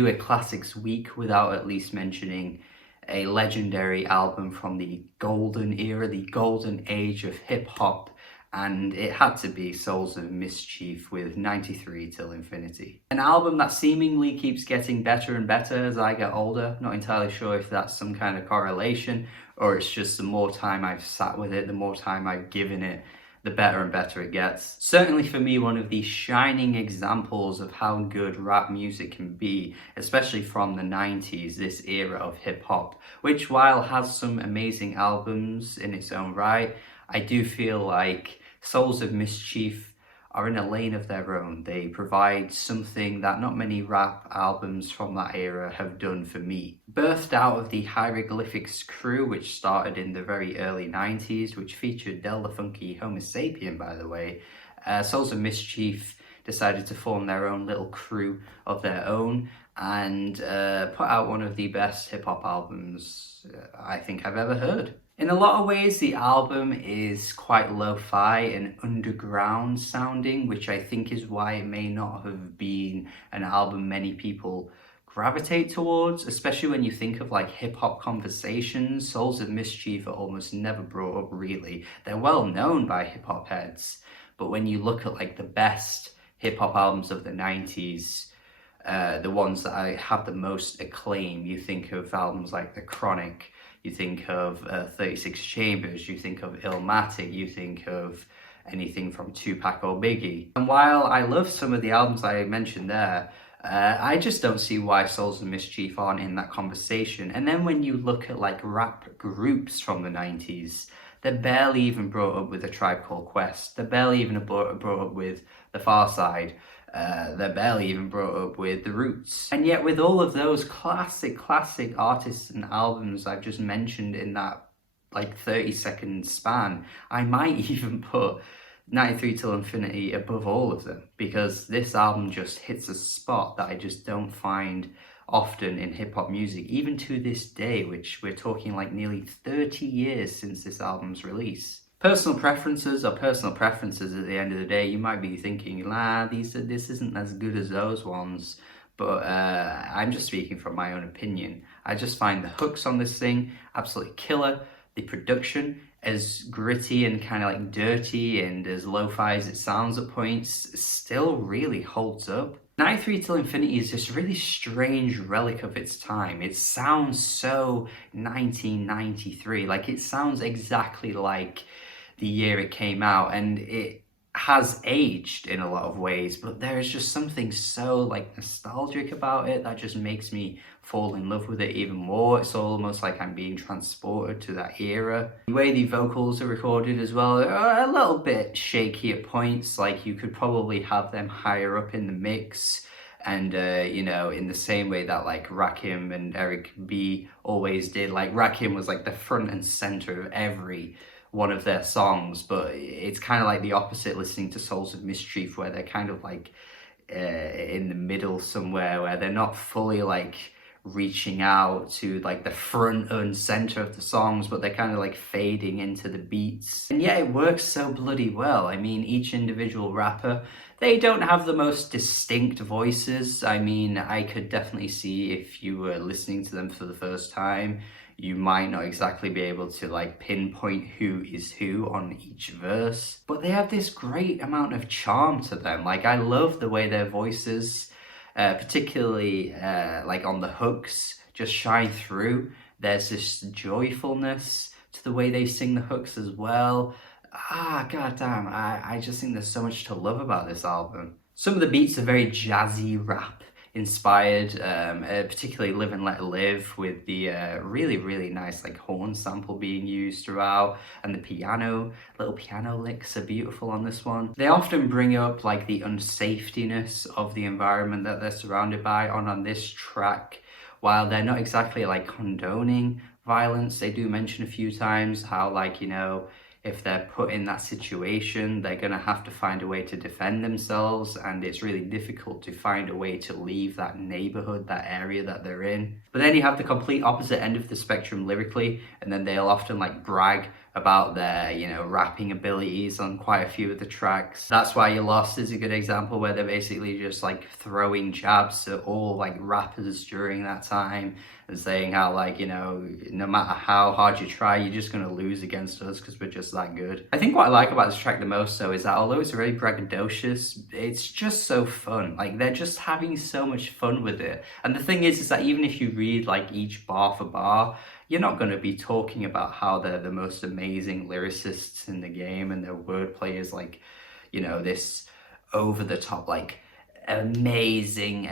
do a classics week without at least mentioning a legendary album from the golden era, the golden age of hip hop, and it had to be Souls of Mischief with 93 Till Infinity. An album that seemingly keeps getting better and better as I get older. Not entirely sure if that's some kind of correlation or it's just the more time I've sat with it, the more time I've given it, the better and better it gets. Certainly for me, one of the shining examples of how good rap music can be, especially from the 90s, this era of hip hop, which while has some amazing albums in its own right, I do feel like Souls of Mischief are in a lane of their own. They provide something that not many rap albums from that era have done for me. Birthed out of the Hieroglyphics crew, which started in the very early 90s, which featured Del the Funky Homo Sapien, by the way, Souls of Mischief decided to form their own little crew of their own and put out one of the best hip-hop albums I think I've ever heard. In a lot of ways, the album is quite lo-fi and underground sounding, which I think is why it may not have been an album many people gravitate towards, especially when you think of like hip-hop conversations. Souls of Mischief are almost never brought up really. They're well known by hip-hop heads, but when you look at like the best hip-hop albums of the 90s, the ones that I have the most acclaim, you think of albums like The Chronic, you think of 36 Chambers, you think of Illmatic, you think of anything from Tupac or Biggie. And while I love some of the albums I mentioned there, I just don't see why Souls of Mischief aren't in that conversation. And then when you look at like rap groups from the 90s, they're barely even brought up with A Tribe Called Quest. They're barely even brought up with The Pharcyde. They're barely even brought up with The Roots. And yet with all of those classic artists and albums I've just mentioned in that like 30-second span, I might even put 93 Till Infinity above all of them, because this album just hits a spot that I just don't find often in hip-hop music, even to this day, which we're talking like nearly 30 years since this album's release. Personal preferences are personal preferences at the end of the day. You might be thinking, this isn't as good as those ones, but I'm just speaking from my own opinion. I just find the hooks on this thing absolutely killer. The production, as gritty and kind of like dirty and as lo-fi as it sounds at points, still really holds up. 93 Till Infinity is this really strange relic of its time. It sounds so 1993, like it sounds exactly like the year it came out, and it has aged in a lot of ways, but there is just something so like nostalgic about it that just makes me fall in love with it even more. It's almost like I'm being transported to that era. The way the vocals are recorded as well are a little bit shaky at points, like you could probably have them higher up in the mix. And, you know, in the same way that like Rakim and Eric B always did, like Rakim was like the front and center of every one of their songs, but it's kind of like the opposite listening to Souls of Mischief, where they're kind of like in the middle somewhere, where they're not fully like reaching out to like the front and center of the songs, but they're kind of like fading into the beats. And yeah, it works so bloody well. I mean, each individual rapper, they don't have the most distinct voices. I mean, I could definitely see if you were listening to them for the first time, you might not exactly be able to like pinpoint who is who on each verse, but they have this great amount of charm to them. Like I love the way their voices, particularly like on the hooks, just shine through. There's this joyfulness to the way they sing the hooks as well. Goddamn, I just think there's so much to love about this album. Some of the beats are very jazzy rap inspired, particularly Live and Let Live, with the really nice like horn sample being used throughout, and the little piano licks are beautiful on this one. They often bring up like the unsafetyness of the environment that they're surrounded by on this track. While they're not exactly like condoning violence, they do mention a few times how, like, you know, if they're put in that situation, they're gonna have to find a way to defend themselves, and it's really difficult to find a way to leave that neighborhood, that area that they're in. But then you have the complete opposite end of the spectrum lyrically, and then they'll often like brag about their, you know, rapping abilities on quite a few of the tracks. That's Why You Lost is a good example where they're basically just like throwing jabs at all like rappers during that time and saying how like, you know, no matter how hard you try, you're just gonna lose against us because we're just that good. I think what I like about this track the most though is that although it's very braggadocious, it's just so fun. Like they're just having so much fun with it. And the thing is that even if you read like each bar for bar, you're not going to be talking about how they're the most amazing lyricists in the game and their wordplay is like, you know, this over the top, like amazing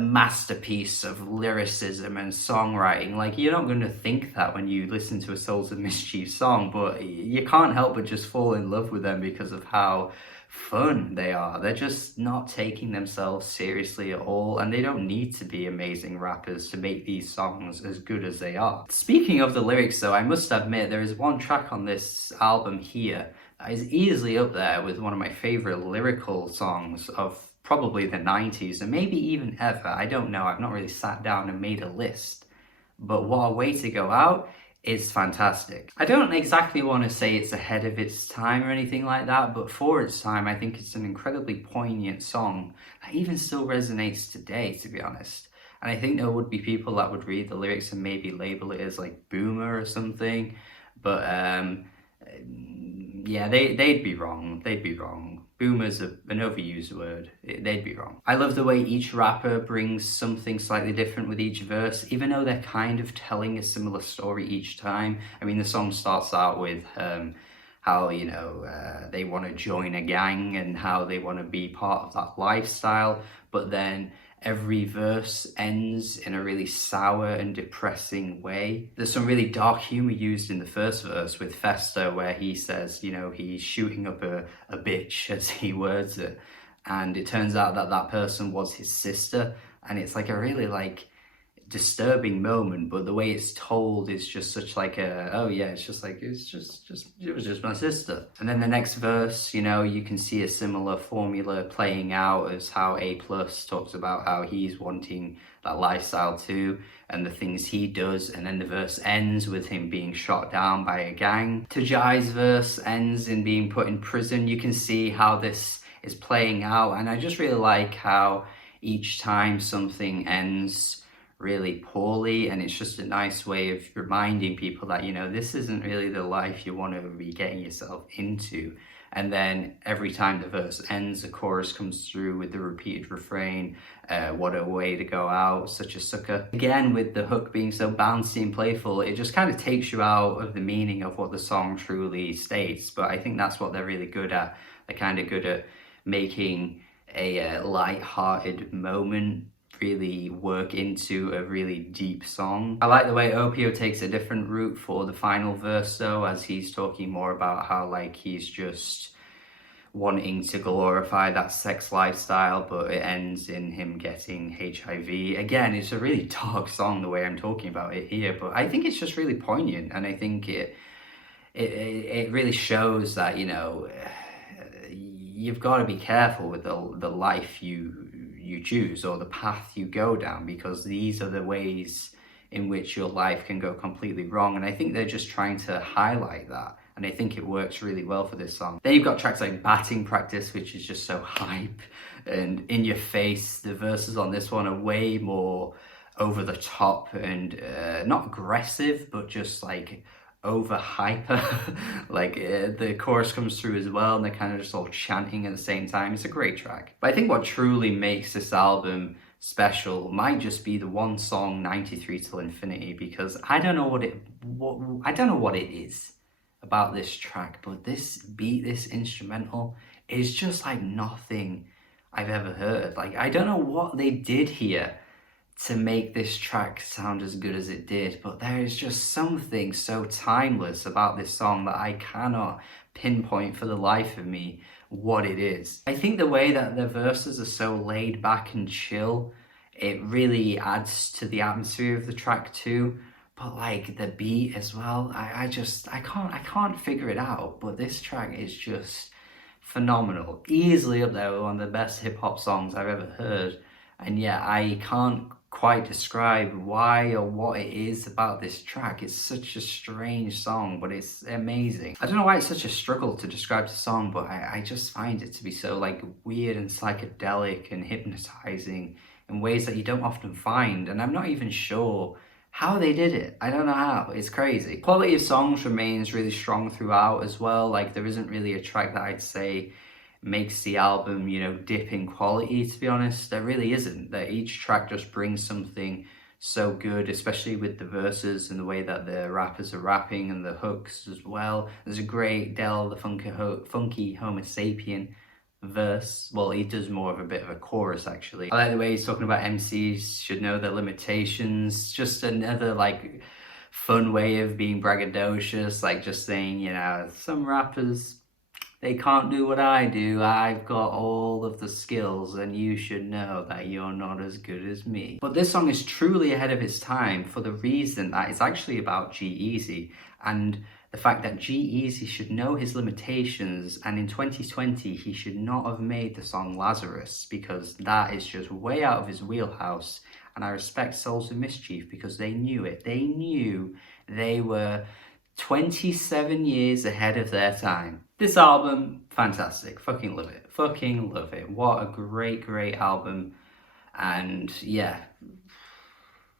masterpiece of lyricism and songwriting. Like, you're not going to think that when you listen to a Souls of Mischief song, but you can't help but just fall in love with them because of how fun they are. They're just not taking themselves seriously at all, and they don't need to be amazing rappers to make these songs as good as they are. Speaking of the lyrics though, I must admit there is one track on this album here that is easily up there with one of my favorite lyrical songs of probably the 90s and maybe even ever. I don't know, I've not really sat down and made a list, but What a Way to Go Out is fantastic. I don't exactly want to say it's ahead of its time or anything like that, but for its time, I think it's an incredibly poignant song that even still resonates today, to be honest. And I think there would be people that would read the lyrics and maybe label it as like boomer or something, but yeah, they'd be wrong. They'd be wrong. Boomer's an overused word. They'd be wrong. I love the way each rapper brings something slightly different with each verse, even though they're kind of telling a similar story each time. I mean, the song starts out with how, you know, they want to join a gang and how they want to be part of that lifestyle, but then every verse ends in a really sour and depressing way. There's some really dark humor used in the first verse with Festa where he says, you know, he's shooting up a bitch, as he words it, and it turns out that that person was his sister, and it's like a really like disturbing moment, but the way it's told is just such like a, oh yeah, it's just like, it was just my sister. And then the next verse, you know, you can see a similar formula playing out as how A Plus talks about how he's wanting that lifestyle too and the things he does, and then the verse ends with him being shot down by a gang. Tajai's verse ends in being put in prison. You can see how this is playing out, and I just really like how each time something ends really poorly, and it's just a nice way of reminding people that, you know, this isn't really the life you want to be getting yourself into. And then every time the verse ends, the chorus comes through with the repeated refrain, what a way to go out, such a sucker. Again, with the hook being so bouncy and playful, it just kind of takes you out of the meaning of what the song truly states. But I think that's what they're really good at. They're kind of good at making a light-hearted moment really work into a really deep song. I like the way Opio takes a different route for the final verse though, as he's talking more about how like he's just wanting to glorify that sex lifestyle, but it ends in him getting HIV. Again, it's a really dark song the way I'm talking about it here, but I think it's just really poignant, and I think it really shows that, you know, you've got to be careful with the life you choose or the path you go down, because these are the ways in which your life can go completely wrong. And I think they're just trying to highlight that, and I think it works really well for this song. Then you've got tracks like Batting Practice, which is just so hype and in your face. The verses on this one are way more over the top and not aggressive, but just like over hyper. Like the chorus comes through as well, and they're kind of just all chanting at the same time. It's a great track. But I think what truly makes this album special might just be the one song, 93 Till Infinity, because I don't know what it is about this track, but this beat, this instrumental is just like nothing I've ever heard. Like, I don't know what they did here to make this track sound as good as it did, but there is just something so timeless about this song that I cannot pinpoint for the life of me what it is. I think the way that the verses are so laid back and chill, it really adds to the atmosphere of the track too. But like the beat as well, I can't figure it out. But this track is just phenomenal, easily up there with one of the best hip hop songs I've ever heard. And yeah, I can't quite describe why or what it is about this track. It's such a strange song, but it's amazing. I don't know why it's such a struggle to describe the song, but I just find it to be so like weird and psychedelic and hypnotizing in ways that you don't often find, and I'm not even sure how they did it. I don't know how. It's crazy. Quality of songs remains really strong throughout as well. Like, there isn't really a track that I'd say makes the album, you know, dip in quality, to be honest. There really isn't. That each track just brings something so good, especially with the verses and the way that the rappers are rapping and the hooks as well. There's a great Del the Funky Homo Sapien verse. Well, he does more of a bit of a chorus, actually. I like the way he's talking about MCs should know their limitations. Just another like fun way of being braggadocious, like just saying, you know, some rappers, they can't do what I do. I've got all of the skills, and you should know that you're not as good as me. But this song is truly ahead of its time for the reason that it's actually about G-Eazy, and the fact that G-Eazy should know his limitations, and in 2020 he should not have made the song Lazarus, because that is just way out of his wheelhouse. And I respect Souls of Mischief because they knew it. They knew they were 27 years ahead of their time. This album, fantastic. Fucking love it. Fucking love it. What a great, great album. And yeah,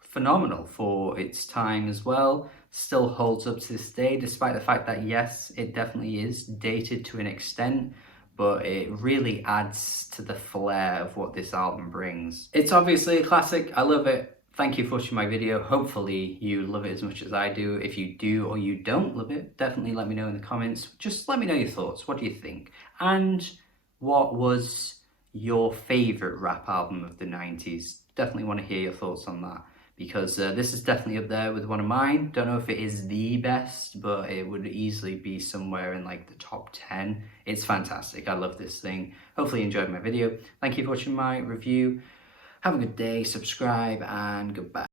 phenomenal for its time as well. Still holds up to this day, despite the fact that, yes, it definitely is dated to an extent, but it really adds to the flair of what this album brings. It's obviously a classic. I love it. Thank you for watching my video. Hopefully you love it as much as I do. If you do or you don't love it, definitely let me know in the comments. Just let me know your thoughts. What do you think? And what was your favorite rap album of the 90s? Definitely want to hear your thoughts on that, because this is definitely up there with one of mine. Don't know if it is the best, but it would easily be somewhere in like the top 10. It's fantastic. I love this thing. Hopefully you enjoyed my video. Thank you for watching my review. Have a good day, subscribe, and goodbye.